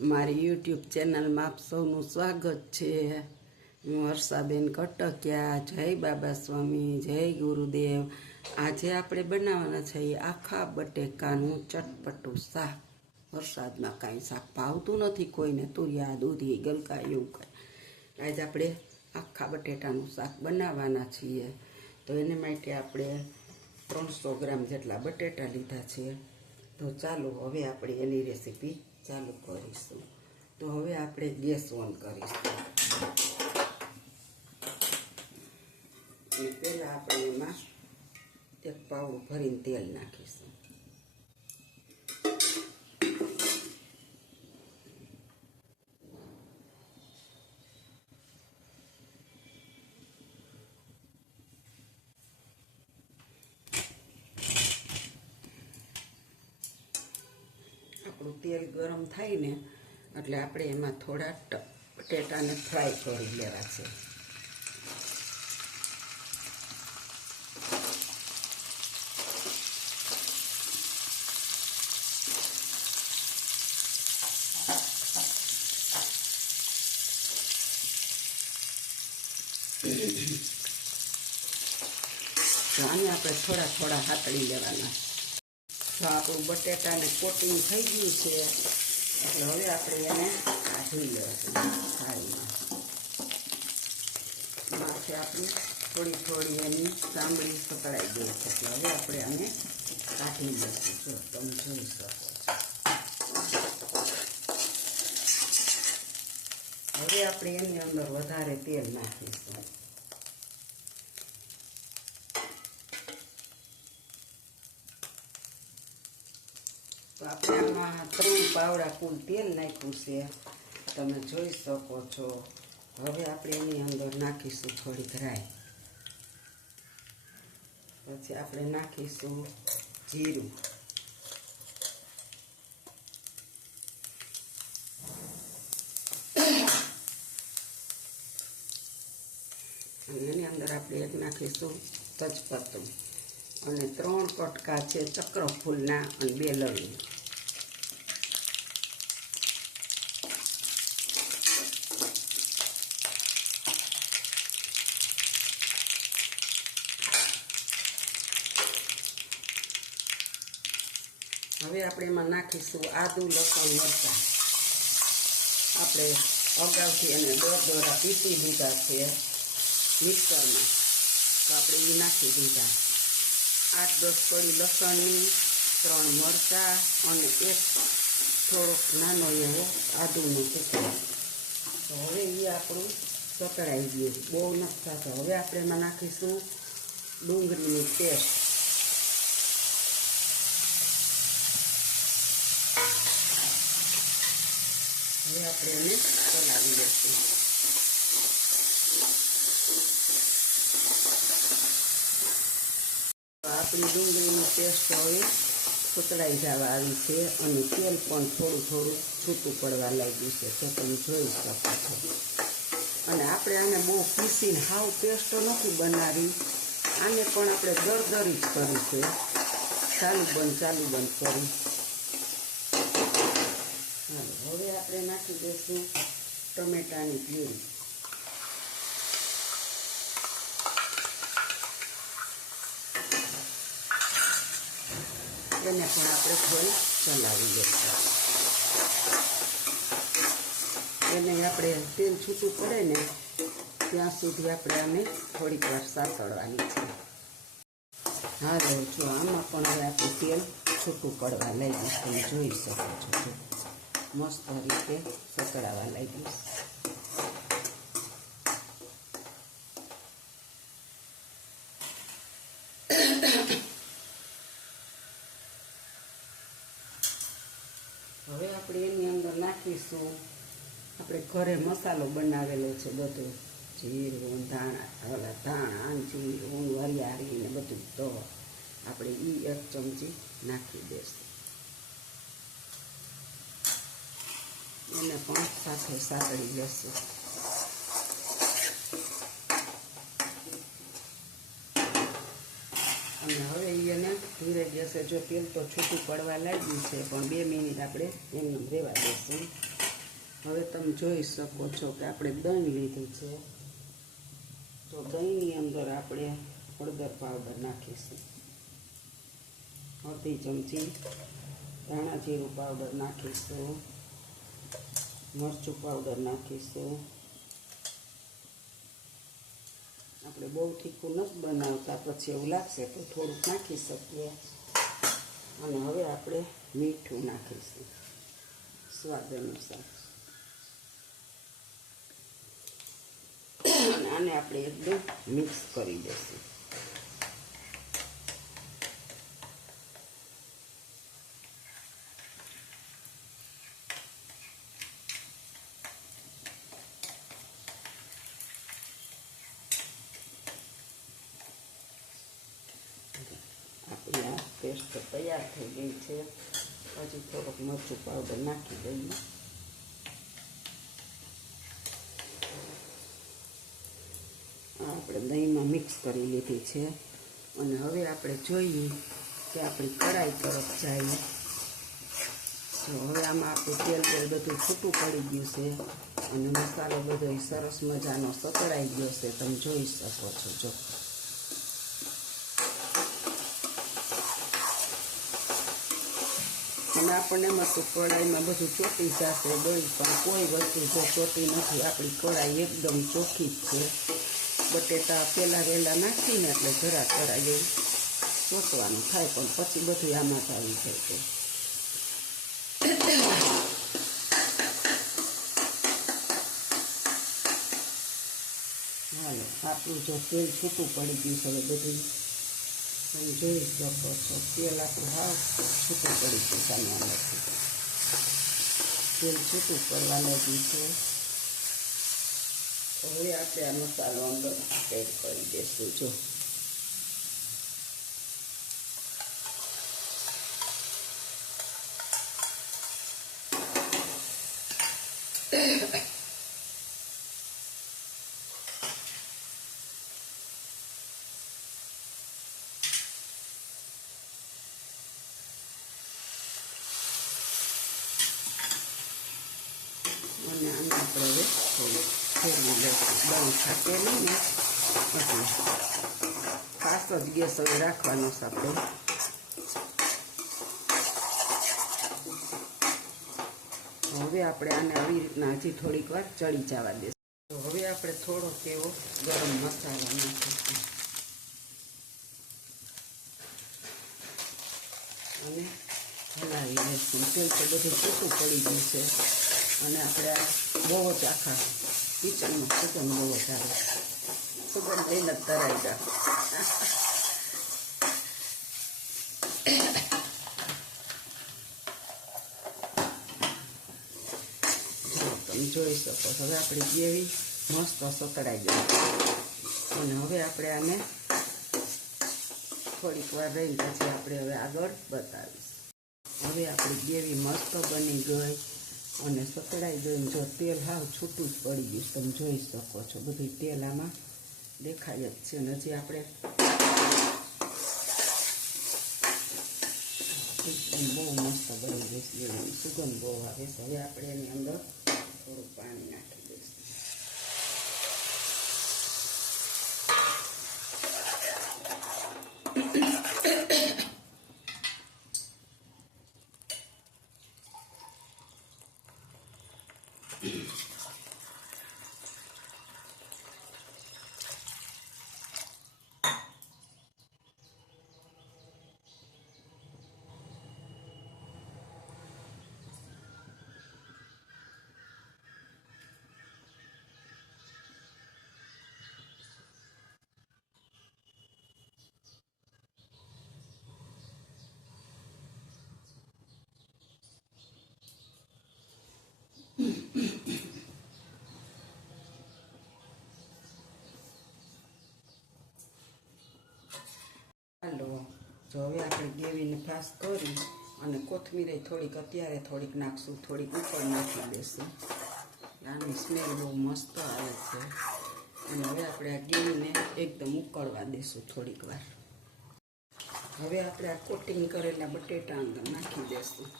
મારી યુટ્યુબ ચેનલમાં આપ સૌનું સ્વાગત છે। હું વર્ષાબેન કટકિયા। જય બાબા સ્વામી, જય ગુરુદેવ। આજે આપણે બનાવવાના છે આખા બટેકાનું ચટપટું શાક। વરસાદમાં કાંઈ શાક ભાવતું નથી કોઈને, તુરિયા દૂધી ગલકા એવું કાંઈ। આજે આપણે આખા બટેટાનું શાક બનાવવાના છીએ। તો એને માટે આપણે 300 ગ્રામ જેટલા બટેટા લીધા છે। તો ચાલો હવે આપણે એની રેસીપી ચાલુ કરીશું। તો હવે આપણે ગેસ ઓન કરીશું અને પહેલાં આપણે એમાં એક પાવડું ભરીને તેલ નાખીશું। આપણું તેલ ગરમ થાય ને એટલે આપણે એમાં થોડા બટેટાને ફ્રાય કરી લેવા છે। તો આને આપણે થોડા થોડા હાથળી લેવાના। તો આપણું બટેટાને કોટિંગ થઈ ગયું છે એટલે હવે આપણે એને કાઢી લેવાનું થાળીમાં। માથે આપણી થોડી થોડી એની ચામડી સકળાઈ ગઈ છે એટલે હવે આપણે આને કાઢી લઈશું। જો તમે જોઈ શકો છો। હવે આપણે એની અંદર વધારે તેલ નાખીશું। તો આપણે આમાં 3 પાવડા કુલ તેલ નાખ્યું છે, તમે જોઈ શકો છો। હવે આપણે એની અંદર નાખીશું થોડીક રાઈ, પછી આપણે નાખીશું જીરું, અને એની અંદર આપણે એક નાખીશું તજપત્તું, અને 3 કટકા છે ચક્રફૂલના અને 2 લવિંગ। હવે આપણે એમાં નાખીશું આદુ લસણ મરચાં। આપણે અગાઉથી એને દોરા પીસી દીધા છે મિક્સરમાં, તો આપણે એ નાખી દીધા। 8-10 કળી લસણની, 3 મરચાં અને એક થોડોક નાનો એવો આદુનો ટુકડો। તો હવે એ આપણું સકળાઈ ગયું, બહુ નથી થતો। હવે આપણે એમાં નાખીશું ડુંગળીની પેસ્ટ, હવે આપણે એને ચલાવી લઈશું। આપણી ડુંગળીની પેસ્ટ હવે સુતળાઈ જવા આવી છે અને તેલ પણ થોડું થોડું છૂટું પડવા લાગ્યું છે, તો તમે જોઈ શકો છો। અને આપણે આને બહુ પીસીને હાવ પેસ્ટ નથી બનાવી, આને પણ આપણે દરદરી જ કરી છે, ચાલુ બંધ કરી। હવે આપણે નાખી દઈશું ટમેટાની પ્યુરી, એને પણ આપણે થોડી ચલાવી લઈશું। એને આપણે તેલ છૂટું પડે ને ત્યાં સુધી આપણે આને થોડીક વાર સાતળવાની છે। હા જો આમાં પણ હવે આપણું તેલ છૂટું પડવા લાગ્યું, તમે જોઈ શકો છો। મસ્ત રીતે સતળાવા લાગ્યું। હવે આપણે એની અંદર નાખીશું આપણે ઘરે મસાલો બનાવેલો છે બધું, જીરું, ધાણા, જીરું, વરિયાળી ને બધું, તો આપણે એ 1 ચમચી નાખી દઈશું। એને પણ સાથે સાતળી લેશું। અને હવે એને ધીરે ગેસે, જો તેલ તો છૂટું પડવા લાગ્યું છે પણ 2 મિનિટ આપણે એમ રહેવા દઈશું। હવે તમે જોઈ શકો છો કે આપણે દહીં લીધું છે. તો દહીંની અંદર આપણે હળદર પાવડર નાખીશું, અડધી ચમચી ધાણા જીરું પાવડર નાખીશું, મરચું પાવડર નાખીશું. આપણે બહુ તીખું નથી બનાવતા, પછી એવું લાગશે તો થોડુંક નાખી શકીએ. અને હવે આપણે મીઠું નાખીશું સ્વાદ અનુસાર. અને આને આપણે એકદમ મિક્સ કરી દઈશું. આપણી આ પેસ્ટ તૈયાર થઈ ગઈ છે. હજી થોડોક મરચું પાવડર નાખી દઈએ. આપણે દહીંમાં મિક્સ કરી લીધી છે. અને હવે આપણે જોઈએ કે આપણી કઢાઈ તરફ જાય. તો હવે આમાં આપણું તેલ બધું છૂટું પડી ગયું છે અને મસાલો બધો સરસ મજાનો સતળાઈ ગયો છે. તમે જોઈ શકો છો. જો અને આપણને એમાં તો કઢાઈમાં બધું ચોટી જશે દહીં, પણ કોઈ વસ્તુ જો ચોટી નથી. આપણી કઢાઈ એકદમ ચોખ્ખી જ છે. બટેટા પહેલાં વહેલા નાખીને એટલે જરા એવું ચોટવાનું થાય, પણ પછી બધું આમાં જ આવી જાય છે. હાલો, આપણું જો તેલ છૂટું પડી ગયું છે. હવે બધું તમે જોઈ શકો છો, તેલ આપણું હાવ છૂટું પડી ગયું સામેથી. તેલ છૂટું પડવા લાગ્યું છે. હવે આપણે આ મસાલો અંદર એડ કરી દઈશું. જો અને આને આપણે હવે થોડું ફેરવી લઈશું. દહીં છાંટેલું ને એટલે ખાસ જ ગેસ હવે રાખવાનો છે આપણે. હવે આપણે આને આવી રીતના હજી થોડીક વાર ચડી જવા દઈશું. તો હવે આપણે થોડોક એવો ગરમ મસાલો નાખીશું અને હલાવી લઈશું. તેલ તો બધું છૂટું પડી ગયું છે અને આપણે આ બહુ જ આખા કિચનનો સુગંધ બહુ જ આવે. સુગંધ લઈને જ તરાઈ જાય. તમે જોઈ શકો છો. હવે આપણી ગ્રેવી મસ્ત સતળાઈ ગઈ અને હવે આપણે આને થોડીક વાર રહીને પછી આપણે હવે આગળ બતાવીશું. હવે આપણી ગ્રેવી મસ્ત બની ગઈ અને સતળાઈ ગઈ. જો તેલ હાવ છૂટું જ પડી ગયું. તમે જોઈ શકો છો, બધું તેલ આમાં દેખાય જ છે. અને હજી આપણે બહુ મસ્ત બની ગઈ છે. સુગંધ બહુ આવે છે. હવે આપણે એની અંદર થોડું પાણી નાખી દઈશું. હાલો, જો હવે આપણે ગ્રેવીને ફાસ કરી અને કોથમીર થોડીક અત્યારે થોડીક નાખશું, થોડીક ઉપર નાખી દઈશું. આની સ્મેલ બહુ મસ્ત આવે છે. અને હવે આપણે આ ગ્રેવીને એકદમ ઉકળવા દઈશું થોડીક વાર. હવે આપણે આ કોટિંગ કરેલા બટેટા અંદર નાખી દઈશું.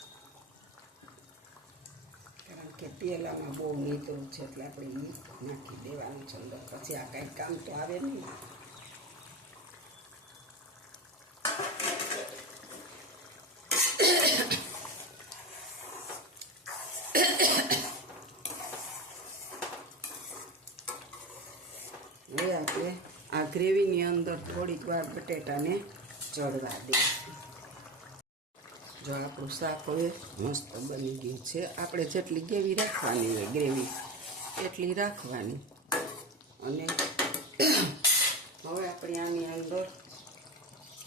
કારણ કે તેલ આમાં બહુ નીતરું છે એટલે આપણે એ નાખી દેવાનું છે અંદર. પછી આ કાંઈ કામ તો આવે નહીં. હવે આપણે આ ગ્રેવીની અંદર થોડીક વાર બટેટાને ચડવા દઈશું. જો આપણું શાક હવે મસ્ત બની ગયું છે. આપણે જેટલી ગ્રેવી રાખવાની હોય ગ્રેવી એટલી રાખવાની. અને હવે આપણે આની અંદર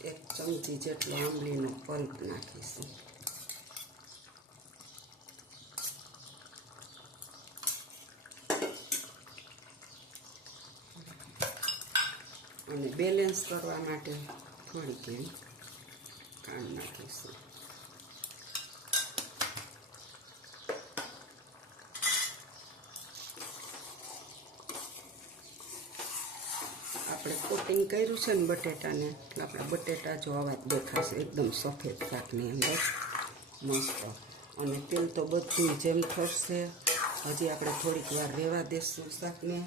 1 ચમચી જેટલો આંબલીનો પલ્પ નાખીશું. અને બેલેન્સ કરવા માટે થોડીક એવી ખાંડ નાખીશું. આપણે કોટિંગ કર્યું છે ને બટેટાને એટલે આપણા બટેટા જો આવા જ દેખાશે એકદમ સફેદ શાકની અંદર મસ્ત. અને તેલ તો બધું જેમ ઠરશે. હજી આપણે થોડીક વાર રહેવા દઈશું શાકને.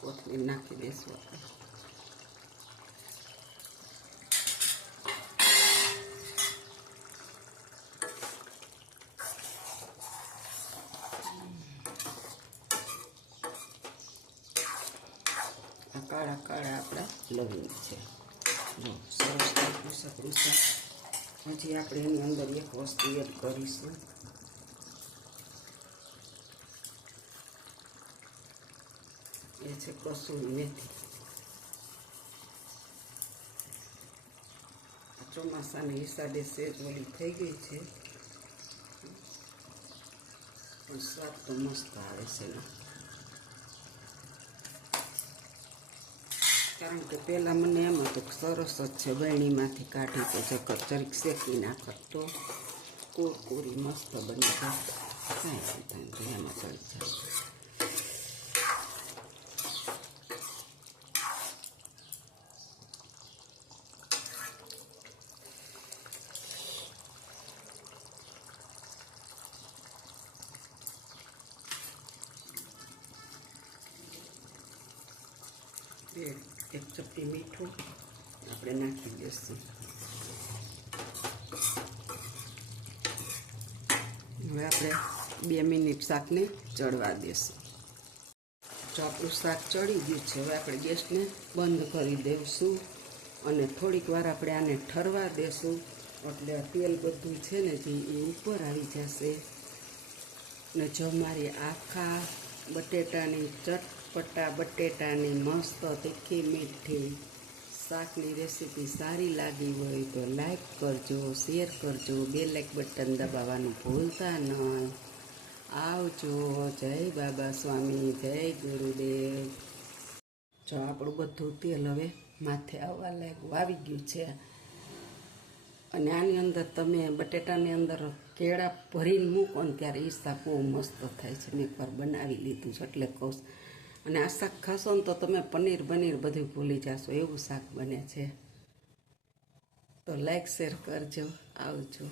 કોથમીર નાખી દઈશું આપણે. કાળા કાળા આપણા લવિંગ છે. જો સરસ કૃષક. હજી આપણે એની અંદર એક વસ્તુ એડ કરીશું. એ છે કસૂરી મેથી. ચોમાસાના હિસાબે સેજ ઓલી થઈ ગઈ છે પણ સ્વાદ તો મસ્ત આવે છે ને. કારણ કે પહેલાં મને એમ હતું સરસ જ છે બરણીમાંથી કાઢી તો જરીક શેકી નાખત તો કુરકુરી મસ્ત બની જાય. કાંઈ વાંધો નહીં, એમાં ચડી જાય. એક ચપટી મીઠું આપણે નાખી દઈશું. હવે આપણે 2 મિનિટ શાકને ચડવા દઈશું. જો આપણું શાક ચડી ગયું છે હવે આપણે ગેસને બંધ કરી દઈશું અને થોડીક વાર આપણે આને ઠરવા દઈશું. એટલે તેલ બધું છે ને જે એ ઉપર આવી જશે. ને જો મારી આખા બટેટાની ચટપટા બટેટાની મસ્ત તીખી મીઠી શાકની રેસીપી સારી લાગી હોય તો લાઈક કરજો, શેર કરજો, બેલ આઇકન બટન દબાવવાનું ભૂલતા નહીં. આવજો. જય બાબા સ્વામી, જય ગુરુદેવ. જો આપણું બધું તેલ હવે માથે આવવા લાયક આવી ગયું છે. અને આની અંદર તમે બટેટાની અંદર કેળા ભરીને મૂકો ને ત્યારે એ શાક બહુ મસ્ત થાય છે. મેં એકવાર બનાવી લીધું છે એટલે કહું. અને આ શાક ખાશો ને તો તમે પનીર બધું ભૂલી જશો એવું શાક બને છે. તો લાઈક શેર કરજો. આવજો.